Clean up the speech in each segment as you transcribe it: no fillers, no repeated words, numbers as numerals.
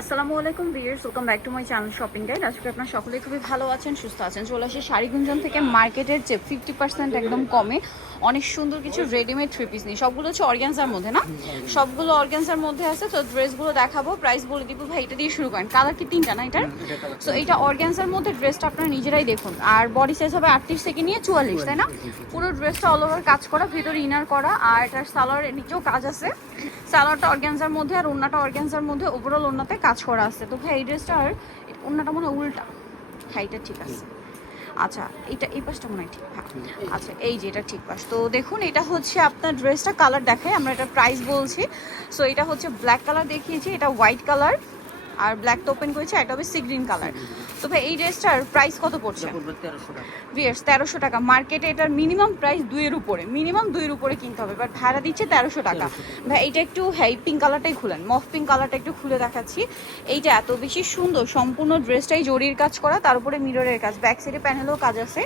আসসালামু আলাইকুম viewers, welcome back to my channel shopping guide. আজকে আপনারা সকলেই খুবই ভালো আছেন, সুস্থ আছেন। চলে আসে শাড়ি গুঞ্জন থেকে মার্কেটের চেয়ে 50% একদম কমে অনেক সুন্দর কিছু রেডিমেড থ্রি পিস নিয়ে। সবগুলো হচ্ছে অর্গানজার মধ্যে, না সবগুলো অর্গানজার মধ্যে আছে। তো ড্রেসগুলো দেখাবো, প্রাইস বলে দিব। ভাই এটা দিয়ে শুরু করেন। কালার কি তিনটা না এটার? সো এইটা অর্গানজার মধ্যে, ড্রেসটা আপনারা নিজেরাই দেখুন। আর বডি সাইজ হবে 38 থেকে নিয়ে 44, তাই না? পুরো ড্রেসটা অল ওভার কাজ করা, ভিতরে ইনার করা, আর এটার সালোয়ারের নিচেও কাজ আছে। সালোয়ারটা অর্গানজার মধ্যে আর ওড়নাটা অর্গানজার মধ্যে, ওভারঅল ওড়নাতে কাজ করা আছে। তো ভাই এই ড্রেসটার ওড়নাটা মনে হয় উল্টা, হ্যাঁ এটা ঠিক আছে। আচ্ছা এটা এই পাশটা মনে হয় ঠিক, হ্যাঁ আচ্ছা এই যে এটা ঠিক পাশ। তো দেখুন এটা হচ্ছে আপনার ড্রেসটা, কালার দেখায়, আমরা এটা প্রাইস বলছি। সো এটা হচ্ছে ব্ল্যাক কালার দেখিয়েছি, এটা হোয়াইট কালার, আর ব্ল্যাক তো ওপেন করেছে, এটা হবে সি গ্রিন কালার। তো ভাই এই ড্রেসটার প্রাইস কত পড়ছে? ভিয়ার্স 1300 টাকা। মার্কেটে এটার মিনিমাম প্রাইস 2 এর উপরে, মিনিমাম 2 এর উপরে কিনতে হবে, বাট ভাড়া দিচ্ছে 1300 টাকা। ভাই এইটা একটু, হ্যাঁ পিঙ্ক কালারটাই খুলেন, মফ পিঙ্ক কালারটা একটু খুলে দেখাচ্ছি। এইটা এত বেশি সুন্দর, সম্পূর্ণ ড্রেসটাই জরির কাজ করা, তার উপরে মিররের কাজ, ব্যাক সাইডে প্যানেলও কাজ আছে,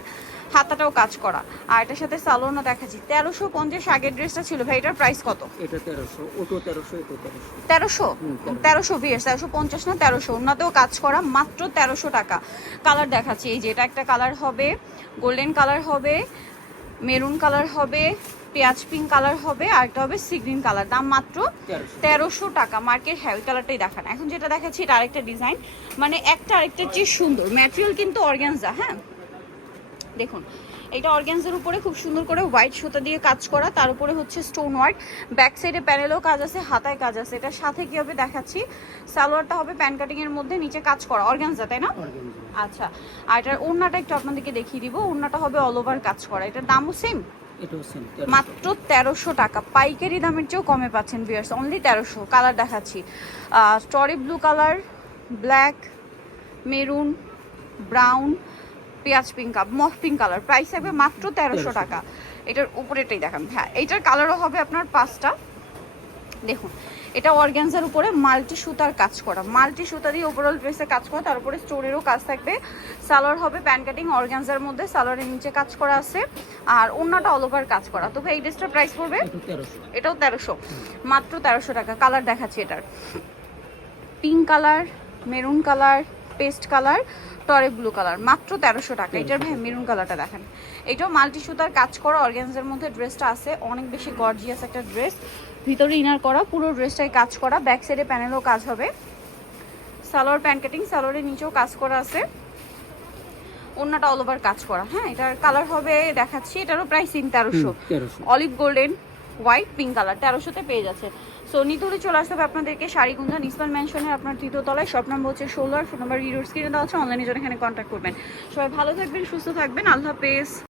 হাতাটাও কাজ করা, আর এটার সাথে সালোয়ারও দেখাচ্ছি। 1350 আগের ড্রেসটা ছিল, ভাই এটার প্রাইস কত? এটা 1300, ওটো 1300, এটো 1300 1300 ভিয়ার্স, 1350 না 1300। ওনাতেও কাজ করা, মাত্র 1300 টাকা। কালার দেখাচ্ছি, এই যে এটা একটা কালার হবে, গোল্ডেন কালার হবে, মেরুন কালার হবে, পেঁয়াজ পিঙ্ক কালার হবে, আর একটা হবে সি গ্রিন কালার। দাম মাত্র 1300 টাকা। মার্কেট হ্যাঁ ওই কালারটাই দেখান। এখন যেটা দেখাচ্ছি এটা আরেকটা ডিজাইন, মানে একটা আরেকটা চেয়ে সুন্দর। ম্যাটেরিয়াল কিন্তু অর্গানজা, হ্যাঁ দেখুন এটা অর্গানজার উপরে খুব সুন্দর করে হোয়াইট সুতা দিয়ে কাজ করা, তার উপরে হচ্ছে স্টোন ওয়ার্ক, ব্যাক সাইডে প্যানেলও কাজ আছে, হাতায় কাজ আছে। এটার সাথে কি হবে দেখাচ্ছি, সালোয়ারটা হবে প্যান কাটিং এর মধ্যে, নিচে কাজ করা, অর্গানজা তাই না? আচ্ছা, আর এটার ওড়নাটা একটু আপনাদেরকে দেখিয়ে দিব। ওড়নাটা হবে অল ওভার কাজ করা, এটার দামও সেম, মাত্র 1300 টাকা। পাইকারি দামের চেয়েও কমে পাচ্ছেন ভিউয়ার্স, অনলি 1300। কালার দেখাচ্ছি, story blue colour, black, maroon, brown, পেঁয়াজ পিঙ্ক, মফ পিঙ্ক কালার। প্রাইস থাকবে মাত্র 1300 টাকা। এটার উপরেটাই দেখান, হ্যাঁ এইটার কালারও হবে আপনার 5টা। দেখুন এটা অর্গানজার উপরে মাল্টি সুতার কাজ করা, মাল্টি সুতা দিয়ে ওভারঅল ড্রেসে কাজ করা, তার উপরে স্টোরেরও কাজ থাকবে। সালোয়ার হবে প্যান কাটিং অর্গানজার মধ্যে, সালোয়ারের নিচে কাজ করা আছে, আর ওড়নাটা অল ওভার কাজ করা। তো ভাই এই ড্রেসটার প্রাইস পড়বে, এটাও 1300, মাত্র 1300 টাকা। কালার দেখাচ্ছি, এটার pink colour, maroon colour, paste colour, টরে ব্লু কালার, মাত্র 1300 টাকা। এটার ভাই মেরুন কালারটা দেখেন, এটাও মাল্টি সুতার কাজ করা অর্গানজার মধ্যে ড্রেসটা আছে, অনেক বেশি গর্জিয়াস একটা ড্রেস, ভিতরে ইনার করা, পুরো ড্রেসটাই কাজ করা, ব্যাক সাইডে প্যানেলও কাজ হবে, সালোয়ার প্যান কাটিং, সালোয়ারের নিচেও কাজ করা আছে, ওড়নাটা অল ওভার কাজ করা। হ্যাঁ এটার কালার হবে দেখাচ্ছি, এটারও price 1300। Olive golden, white pink colour 1300-তে পেয়ে যাচ্ছে। সো নিতুরে চলে আসতে হবে আপনাদেরকে শাড়িগুঞ্জন ইসমাইল ম্যানশনের আপনার 3য় তলায়। শপ নাম্বার হচ্ছে 16, ফোন নাম্বার ভিডিওর স্ক্রিনে দেওয়া আছে, অনলাইনে জন্য এখানে কন্ট্যাক্ট করবেন। সবাই ভালো থাকবেন, সুস্থ থাকবেন, আল্লাহ হাফেজ।